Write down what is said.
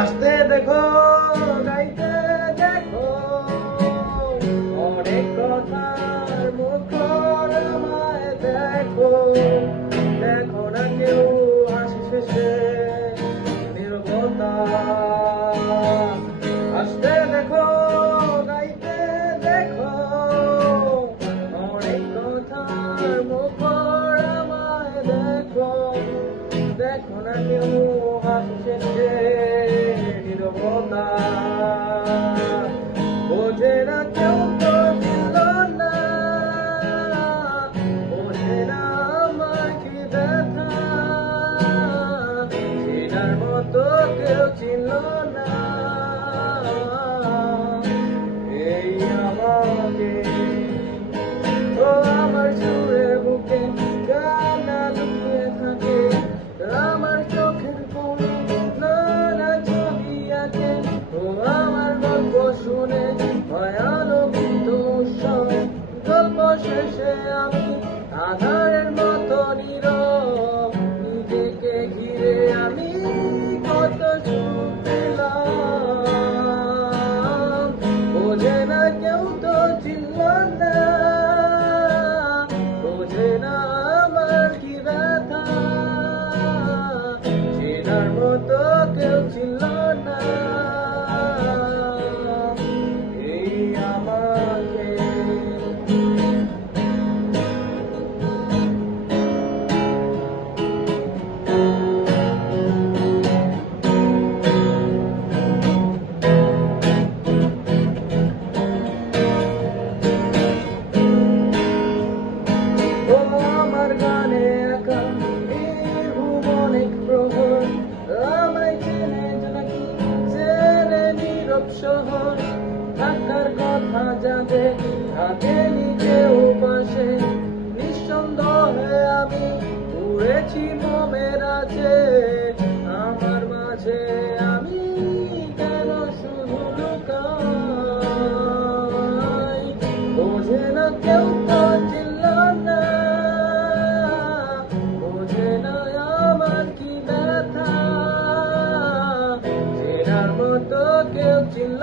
আসতে দেখো, গাইতে দেখো, অনেক কথার মুখর আমায় দেখো। দেখো না কেউ হাসি শেষে নীরবতা। আসতে দেখো, গাইতে দেখো, অনেক কথার মুখর আমায় দেখো। দেখো না কেউ হাসি শেষে নীরবতা। বোঝে না কেউ তো দিল না, বোঝে না আমার কি ব্যথা। চেনার মতো কেউ চিনল না এই আমাকে। ও আমার সুরের বুকে গানা লুকিয়ে থাকে, আমার চোখের কোণে নানা ছবি আঁকে। ও আমার গল্প শুনে হয় আলোকিত উৎসব। গল্প শেষে আমি আধারের মতো নীরব, নিজেকে ঘিরে আমি কত সুখ পেলাম। বোঝে না কেউ তো চিনল না, বোঝে না আমার কি ব্যথা। চেনার মতো কেউ ছিল না এই আমাকে। ও আমার গানে একা এই ভুবনিক প্রহর, আমায় চেনে নাকি চেনে নীরব শহর। থাকার কথা যাদের থাকেনি কেউ পাশে, নিঃসন্দেহে আমি উড়েছি মোমের আছে। আমার মাঝে আমি কেন শুধু লুকাই। বোঝে না কেউ তো চিনল না, বোঝে না আমার কি ব্যথা। চেনার মতো কেউ চিনল